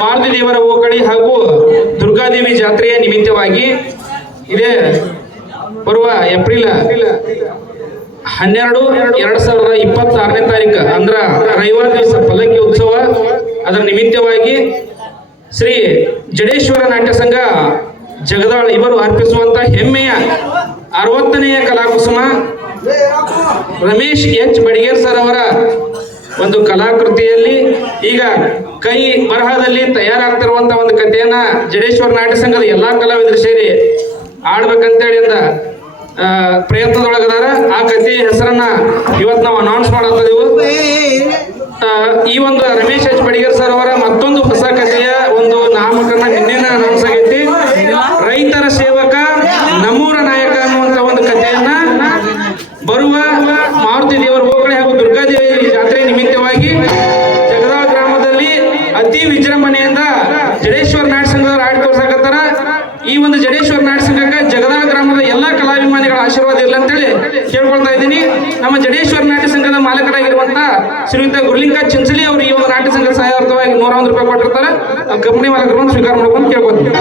ಮಾರುತಿ ದೇವರ ಓಕಳಿ ಹಾಗೂ ದುರ್ಗಾದೇವಿ ಜಾತ್ರೆಯ ನಿಮಿತ್ತವಾಗಿ ಇದೇ ಬರುವ ಏಪ್ರಿಲ್ 12, 2026ನೇ ತಾರೀಕು ಅಂದ್ರ ರವಿವಾರ ದಿವಸ ಪಲ್ಲಕ್ಕಿ ಉತ್ಸವ. ಅದರ ನಿಮಿತ್ತವಾಗಿ ಶ್ರೀ ಜಡೇಶ್ವರ ನಾಟ್ಯ ಸಂಘ ಜಗದಾಳ ಇವರು ಅರ್ಪಿಸುವಂತ ಹೆಮ್ಮೆಯ 60ನೇ ಕಲಾಕುಸುಮ ರಮೇಶ್ ಎಚ್ ಬಡಿಗೇರ್ ಸರ್ ಅವರ ಒಂದು ಕಲಾಕೃತಿಯಲ್ಲಿ ಈಗ ಕೈ ಬರಹದಲ್ಲಿ ತಯಾರಾಗ್ತಿರುವಂತ ಒಂದು ಕಥೆಯನ್ನ ಜಡೇಶ್ವರ ನಾಟ್ಯ ಸಂಘದ ಎಲ್ಲಾ ಕಲಾವಿದರು ಸೇರಿ ಆಡ್ಬೇಕಂತೇಳಿ ಪ್ರಯತ್ನದೊಳಗದಾರ. ಆ ಕಥೆಯ ಹೆಸರನ್ನ ಇವತ್ತು ನಾವು ಅನೌನ್ಸ್ ಮಾಡತ್ತಿದೆವು. ಈ ಒಂದು ರಮೇಶ್ ಎಚ್ ಬಡಿಗೇರ್ ಸರ್ ಅವರ ಮತ್ತೊಂದು ಹೊಸ ಕಥೆಯ ಒಂದು ನಾಮಕರಣ ನಿನ್ನೆನ ಅನೌನ್ಸ್ ಆಗೈತಿ. ರೈತರ ಸೇವಕ ನಮ್ಮೂರ ನಾಯಕ ಅನ್ನುವಂತ ಒಂದು ಕಥೆಯನ್ನ ಬರುವ ಮಾರುತಿ ದೇವರ ಓಕಳಿ ಹಾಗೂ ದುರ್ಗಾದೇವಿ ಜಾತ್ರೆ ನಿಮಿತ್ತವಾಗಿ ಜಗದಾಳ ಗ್ರಾಮದಲ್ಲಿ ಅತಿ ವಿಜೃಂಭಣೆಯಿಂದ ಜಡೇಶ್ವರ ನಾಟ್ಯ ಸಂಘದವರು ಆಡಿ ತೋರ್ಸಕತ್ತಾರ. ಈ ಒಂದು ಜಡೇಶ್ವರ ನಾಟ್ಯ ಸಂಘಕ್ಕೆ ಜಗದಾಳ ಗ್ರಾಮದ ಎಲ್ಲಾ ಕಲಾಭಿಮಾನಿಗಳ ಆಶೀರ್ವಾದ ಇಲ್ಲ ಅಂತೇಳಿ ಕೇಳ್ಕೊಳ್ತಾ ಇದ್ದೀನಿ. ನಮ್ಮ ಜಡೇಶ್ವರ ನಾಟ್ಯ ಸಂಘದ ಮಾಲಕರಾಗಿರುವಂತ ಶ್ರೀಯುತ ಗುರುಲಿಂಗ ಚಿಂಚಲಿ ಅವರು ಈ ಒಂದು ನಾಟ್ಯ ಸಂಘದ ಸಹಾಯಾರ್ಥವಾಗಿ 101 ರೂಪಾಯಿ ಕೊಟ್ಟಿರ್ತಾರೆ. ಕಂಪನಿ ಮಾಲಕರನ್ನು ಸ್ವೀಕಾರ ಮಾಡ್ಕೊಂಡು ಕೇಳ್ಕೊತೀನಿ.